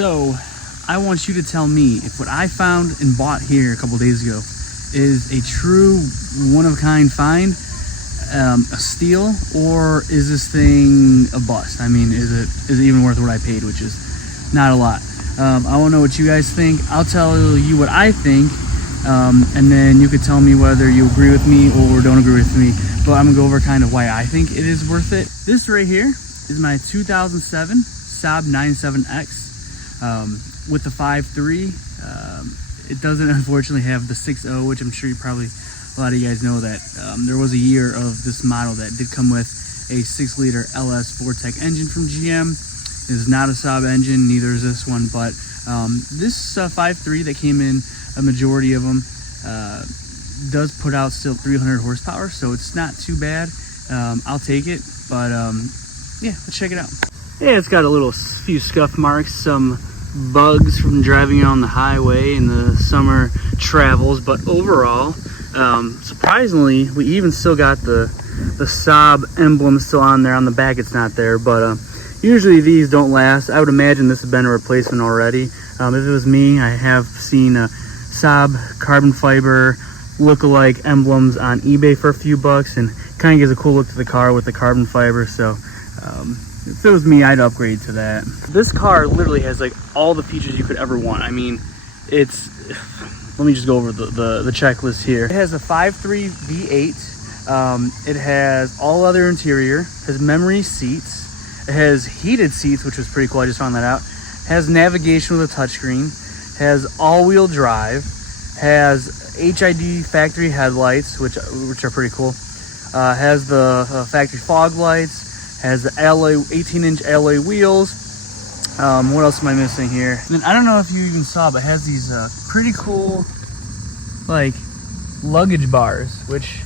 So I want you to tell me if what I found and bought here a couple days ago is a true one-of-a-kind find, a steal, or is this thing a bust? I mean, is it even worth what I paid, which is not a lot. I want to know what you guys think. I'll tell you what I think, and then you could tell me whether you agree with me or don't agree with me. But I'm gonna go over kind of why I think it is worth it. This right here is my 2007 Saab 97X with the 5.3. It doesn't unfortunately have the 6.0, which I'm sure you probably, a lot of you guys know that there was a year of this model that did come with a 6-liter LS Vortec engine from GM. It is not a Saab engine, neither is this one, but this 5.3 that came in, a majority of them, does put out still 300 horsepower, so it's not too bad. I'll take it, but yeah, let's check it out. Yeah, it's got a little few scuff marks, some bugs from driving on the highway in the summer travels, but overall, surprisingly, we even still got the Saab emblem still on there. On the back it's not there, but usually these don't last. I would imagine this has been a replacement already. If it was me, I have seen Saab carbon fiber look-alike emblems on eBay for a few bucks, and kind of gives a cool look to the car with the carbon fiber. So if it was me, I'd upgrade to that. This car literally has like all the features you could ever want. I mean, it's, let me just go over the checklist here. It has a 5.3 V8. It has all leather interior, has memory seats, it has heated seats, which was pretty cool. I just found that out. Has navigation with a touchscreen, has all-wheel drive, has HID factory headlights, which are pretty cool. Has the factory fog lights, has the alloy 18-inch alloy wheels. What else am I missing here? And then I don't know if you even saw, but it has these pretty cool like luggage bars, which,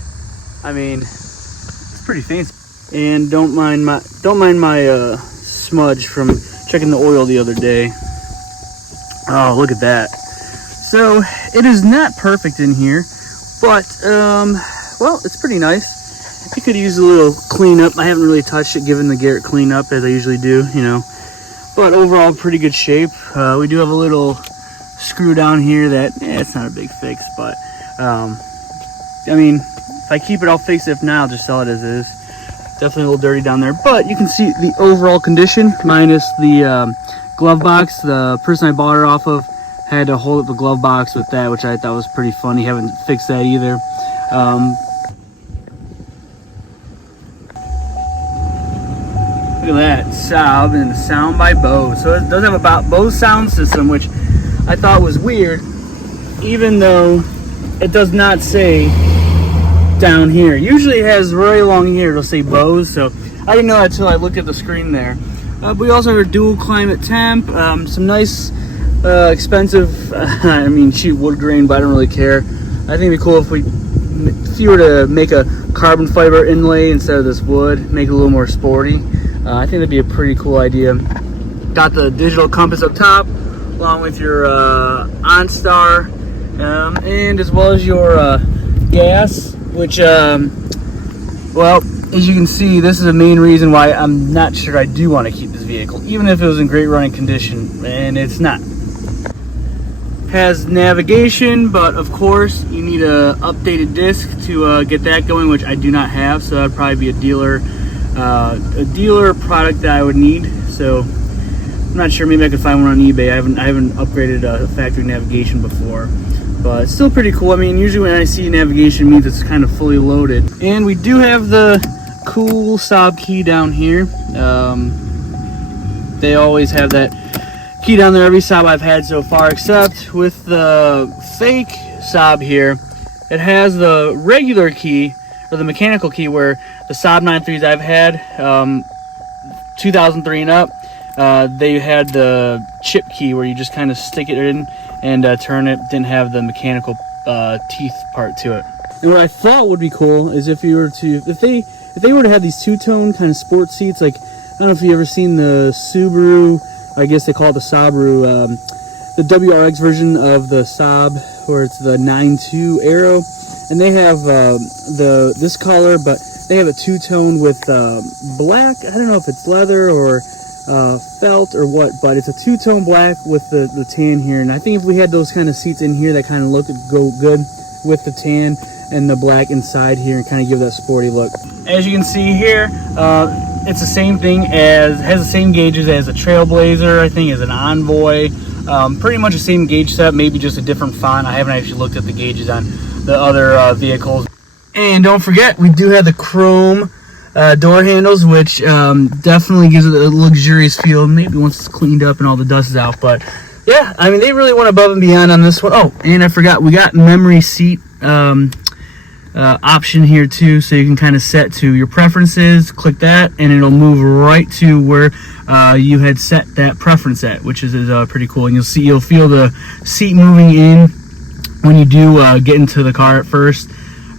I mean, it's pretty fancy. And don't mind my smudge from checking the oil the other day. Oh, look at that. So it is not perfect in here, but well, it's pretty nice. It could use a little cleanup. I haven't really touched it, given the Garrett cleanup as I usually do, you know. But overall, pretty good shape. We do have a little screw down here that, it's not a big fix, but I mean, if I keep it, I'll fix it. If not, I'll just sell it as is. Definitely a little dirty down there, but you can see the overall condition minus the glove box. The person I bought it off of had to hold up the glove box with that, which I thought was pretty funny. Haven't fixed that either. Look at that, Saab and sound by Bose. So it does have a Bose sound system, which I thought was weird, even though it does not say down here. Usually it has right along here, it'll say Bose, so I didn't know that until I looked at the screen there. But we also have a dual climate temp, some nice expensive, I mean, cheap wood grain, but I don't really care. I think it'd be cool if you were to make a carbon fiber inlay instead of this wood, make it a little more sporty. I think that'd be a pretty cool idea. Got the digital compass up top, along with your OnStar, and as well as your gas, which, well, as you can see, this is the main reason why I'm not sure I do want to keep this vehicle, even if it was in great running condition, and it's not. Has navigation, but of course you need a updated disc to get that going, which I do not have, so that'd probably be a dealer product that I would need. So I'm not sure, maybe I could find one on eBay. I haven't upgraded a factory navigation before, but it's still pretty cool. I mean, usually when I see navigation, it means it's kind of fully loaded. And we do have the cool Saab key down here. They always have that key down there, every Saab I've had so far, except with the fake Saab here, it has the regular key, or the mechanical key, where the Saab 9.3s I've had, 2003 and up, they had the chip key where you just kind of stick it in and turn it. Didn't have the mechanical teeth part to it. And what I thought would be cool is if you were to, if they were to have these two-tone kind of sports seats, like, I don't know if you've ever seen the Subaru, I guess they call it the Sabru, the WRX version of the Saab, where it's the 9.2 Aero, and they have this color, but they have a two-tone with black. I don't know if it's leather or felt or what, but it's a two-tone black with the tan here, and I think if we had those kind of seats in here, that kind of look would go good with the tan and the black inside here and kind of give that sporty look. As you can see here, it's the same thing as, has the same gauges as a Trailblazer, I think, as an Envoy. Pretty much the same gauge set, maybe just a different font. I haven't actually looked at the gauges on the other vehicles. And don't forget, we do have the chrome door handles, which definitely gives it a luxurious feel, maybe once it's cleaned up and all the dust is out. But yeah, I mean, they really went above and beyond on this one. Oh, and I forgot, we got memory seat option here too, so you can kind of set to your preferences, click that, and it'll move right to where you had set that preference at, which is pretty cool. And you'll feel the seat moving in when you do get into the car at first,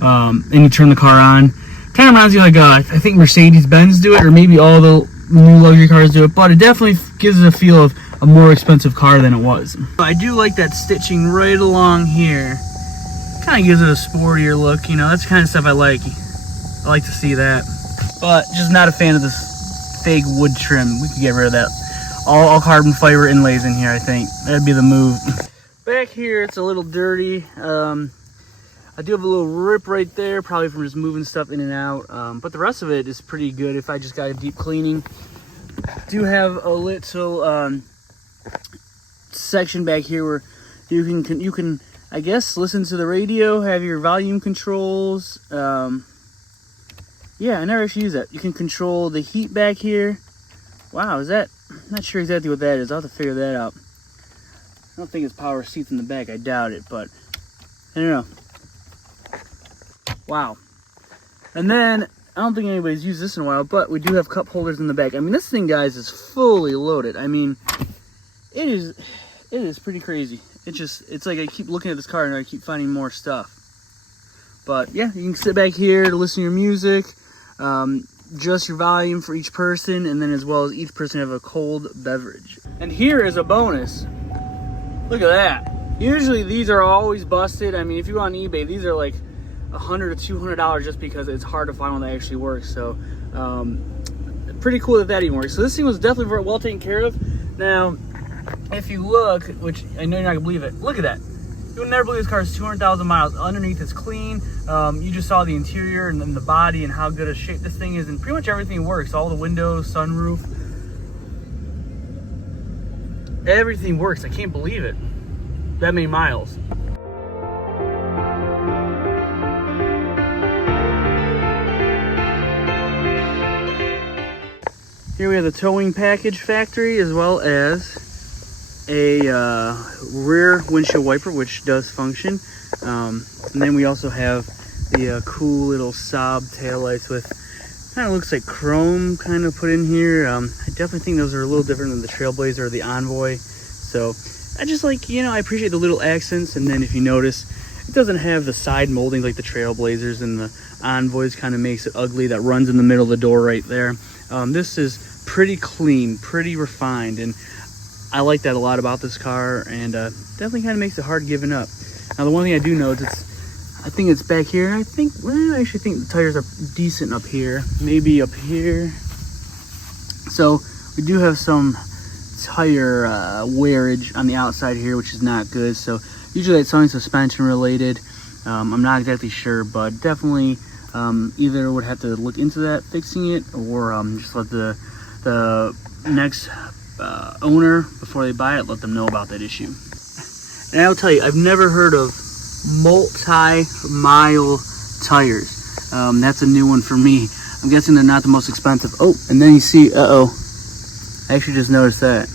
and you turn the car on. Kind of reminds you like I think Mercedes-Benz do it, or maybe all the new luxury cars do it, but it definitely gives it a feel of a more expensive car than it was. I do like that stitching right along here. Kind of gives it a sportier look, you know. That's the kind of stuff I like. I like to see that, but just not a fan of this fake wood trim. We could get rid of that. All carbon fiber inlays in here, I think. That'd be the move. Back here, it's a little dirty. I do have a little rip right there, probably from just moving stuff in and out. But the rest of it is pretty good if I just got a deep cleaning. Do have a little section back here where you can I guess listen to the radio, have your volume controls. Yeah, I never actually use that. You can control the heat back here. Wow, is that? I'm not sure exactly what that is. I'll have to figure that out. I don't think it's power seats in the back. I doubt it, but I don't know. Wow. And then, I don't think anybody's used this in a while, but we do have cup holders in the back. I mean, this thing, guys, is fully loaded. I mean, it is pretty crazy. It's like I keep looking at this car and I keep finding more stuff. But yeah, you can sit back here to listen to your music, adjust your volume for each person, and then as well as each person have a cold beverage. And here is a bonus. Look at that. Usually these are always busted. I mean, if you go on eBay, these are like $100 or $200 just because it's hard to find one that actually works. So pretty cool that even works. So this thing was definitely very well taken care of. Now, if you look, which I know you're not gonna believe it, look at that. You would never believe this car is 200,000 miles. Underneath it's clean. You just saw the interior and then the body and how good a shape this thing is, and pretty much everything works. All the windows, sunroof, everything works. I can't believe it. That many miles. Here we have the towing package factory, as well as a rear windshield wiper, which does function. And then we also have the cool little Saab taillights with kind of looks like chrome kind of put in here. I definitely think those are a little different than the Trailblazer or the Envoy. So I just like, you know, I appreciate the little accents. And then if you notice, it doesn't have the side moldings like the Trailblazers and the Envoys, kind of makes it ugly. That runs in the middle of the door right there. This is pretty clean, pretty refined, and I like that a lot about this car, and definitely kind of makes it hard giving up. Now, the one thing I do know is I think it's back here. I actually think the tires are decent up here, maybe up here. So we do have some tire wearage on the outside here, which is not good. So usually that's something suspension related. I'm not exactly sure, but definitely either would have to look into that, fixing it, or just let the next owner, before they buy it, let them know about that issue. And I'll tell you, I've never heard of multi-mile tires. That's a new one for me. I'm guessing they're not the most expensive. Oh, and then you see, I actually just noticed that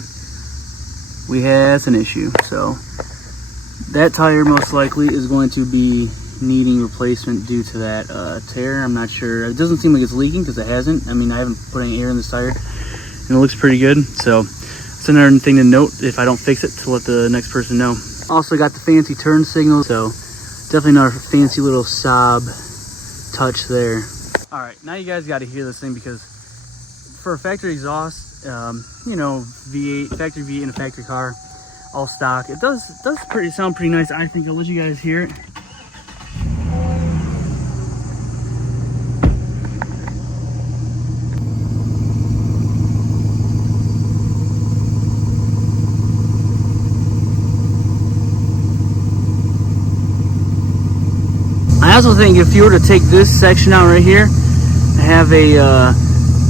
that's an issue. So that tire most likely is going to be needing replacement due to that tear. I'm not sure. It doesn't seem like it's leaking because it hasn't. I mean, I haven't put any air in this tire, and it looks pretty good. So it's another thing to note if I don't fix it, to let the next person know. Also got the fancy turn signal, so definitely another fancy little Saab touch there. All right, now you guys got to hear this thing, because for a factory exhaust, you know, V8, factory V8 in a factory car, all stock, it does sound pretty nice. I think I'll let you guys hear it. I also think if you were to take this section out right here, have a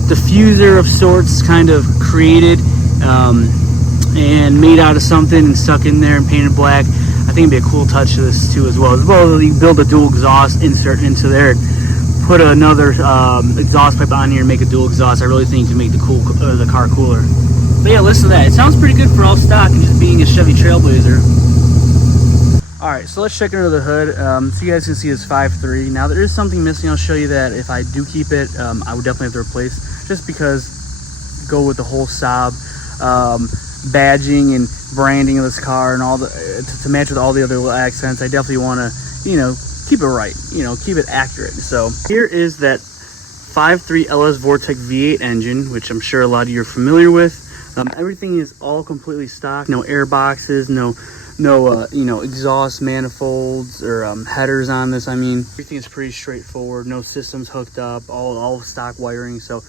diffuser of sorts kind of created and made out of something and stuck in there and painted black, I think it'd be a cool touch to this too as well. As well as you build a dual exhaust insert into there, put another exhaust pipe on here and make a dual exhaust. I really think to make the car cooler. But yeah, listen to that. It sounds pretty good for all stock and just being a Chevy Trailblazer. Alright, so let's check under the hood. So you guys can see it's 5.3. Now there is something missing. I'll show you that if I do keep it, I would definitely have to replace, just because go with the whole Saab badging and branding of this car and all the to match with all the other little accents. I definitely want to, you know, keep it right, you know, keep it accurate. So here is that 5.3 LS Vortec V8 engine, which I'm sure a lot of you are familiar with. Everything is all completely stock. No air boxes, no you know, exhaust manifolds or headers on this. I mean, everything is pretty straightforward. No systems hooked up, all stock wiring. So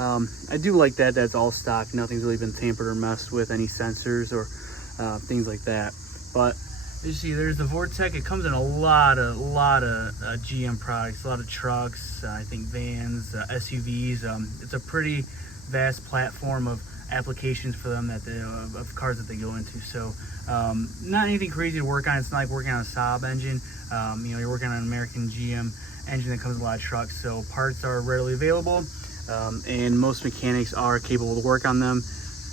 I do like that. That's all stock. Nothing's really been tampered or messed with, any sensors or things like that. But as you see, there's the Vortec. It comes in a lot of GM products, a lot of trucks, I think vans, SUVs. It's a pretty vast platform of applications for them that of cars that they go into. So not anything crazy to work on. It's not like working on a Saab engine. You know, you're working on an American GM engine that comes with a lot of trucks, so parts are readily available, and most mechanics are capable to work on them,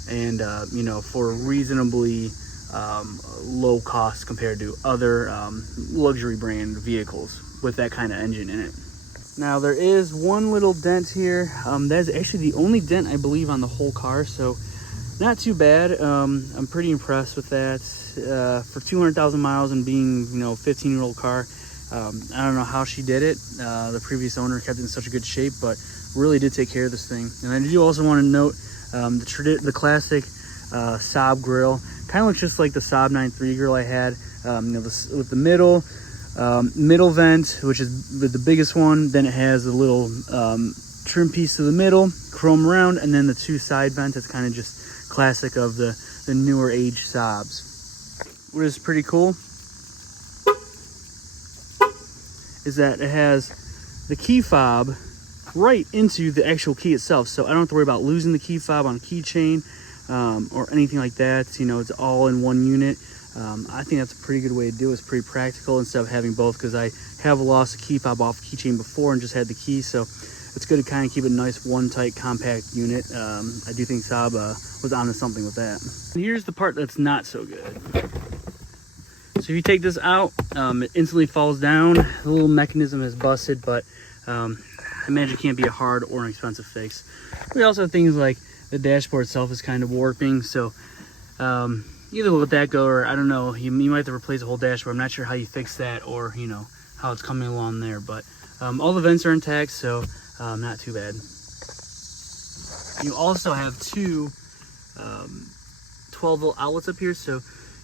and you know, for reasonably low cost compared to other luxury brand vehicles with that kind of engine in it. Now there is one little dent here. That's actually the only dent I believe on the whole car, so not too bad. I'm pretty impressed with that. For 200,000 miles and being, you know, 15-year-old car, I don't know how she did it. The previous owner kept it in such a good shape, but really did take care of this thing. And I do also want to note the classic Saab grill. Kind of looks just like the Saab 9.3 grill I had. You know, with the middle vent, which is the biggest one. Then it has a little trim piece to the middle, chrome around, and then the two side vents. It's kind of just classic of the newer age Saabs. What is pretty cool is that it has the key fob right into the actual key itself, so I don't have to worry about losing the key fob on a keychain or anything like that. You know, it's all in one unit. I think that's a pretty good way to do it. It's pretty practical instead of having both, because I have lost a key fob off a keychain before and just had the key, so it's good to kind of keep a nice one tight compact unit. I do think Saab was onto something with that. And here's the part that's not so good. So if you take this out, it instantly falls down. The little mechanism is busted, but I imagine it can't be a hard or an expensive fix. We also have things like the dashboard itself is kind of warping, so either let that go, or I don't know, you might have to replace the whole dashboard. I'm not sure how you fix that, or you know, how it's coming along there, but all the vents are intact, so not too bad. You also have two 12-volt outlets up here, so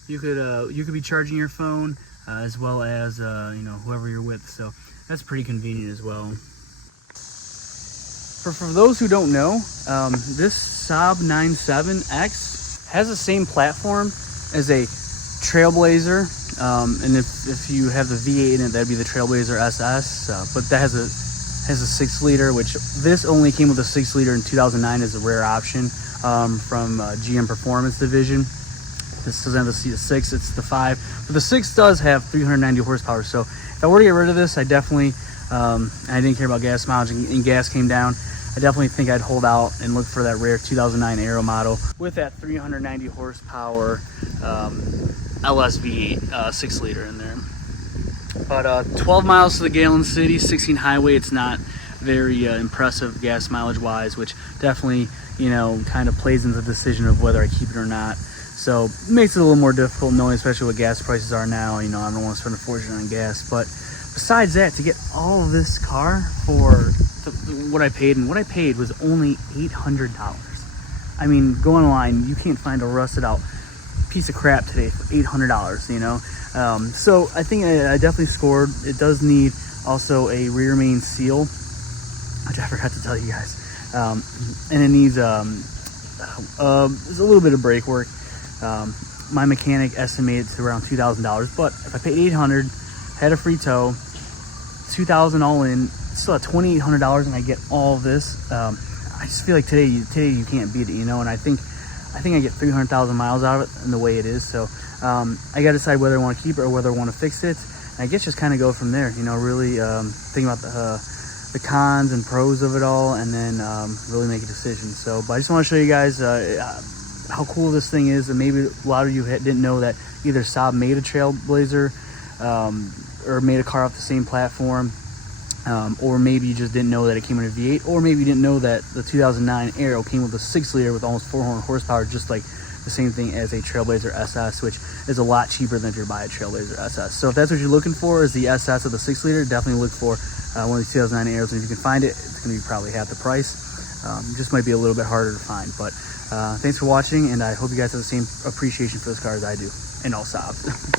you could be charging your phone as well as you know, whoever you're with, so that's pretty convenient as well. For those who don't know, this Saab 9.7X has the same platform as a Trailblazer, and if you have the V8 in it, that'd be the Trailblazer SS, but that has a 6-liter, which this only came with a 6-liter in 2009 as a rare option from GM Performance Division. This doesn't have the 6, it's the 5, but the 6 does have 390 horsepower. So if I were to get rid of this, I definitely, I didn't care about gas mileage and gas came down, I definitely think I'd hold out and look for that rare 2009 Aero model with that 390 horsepower LS V8 6-liter in there. But 12 miles to the gallon city, 16 highway, it's not very impressive gas mileage wise, which definitely, you know, kind of plays into the decision of whether I keep it or not. So it makes it a little more difficult knowing, especially what gas prices are now. You know, I don't want to spend a fortune on gas. But besides that, to get all of this car for what I paid, and what I paid was only $800. I mean, go online, you can't find a rusted out piece of crap today for $800, you know. So I think I definitely scored. It does need also a rear main seal, which I forgot to tell you guys, and it needs there's a little bit of brake work. My mechanic estimated to around $2,000, but if I paid $800, had a free tow, $2,000 all in, still at $2,800, and I get all of this. I just feel like today you can't beat it, you know. And I think I get 300,000 miles out of it in the way it is. So I got to decide whether I want to keep it or whether I want to fix it. And I guess just kind of go from there, you know. Really think about the cons and pros of it all, and then really make a decision. So, but I just want to show you guys how cool this thing is, and maybe a lot of you didn't know that either Saab made a Trailblazer or made a car off the same platform, or maybe you just didn't know that it came in a V8, or maybe you didn't know that the 2009 Aero came with a 6-liter with almost 400 horsepower, just like the same thing as a Trailblazer SS, which is a lot cheaper than if you're buying a Trailblazer SS. So if that's what you're looking for, is the SS of the 6-liter, definitely look for one of these 2009 Aeros, and if you can find it, it's going to be probably half the price. Just might be a little bit harder to find, but thanks for watching, and I hope you guys have the same appreciation for this car as I do, and all Saabs.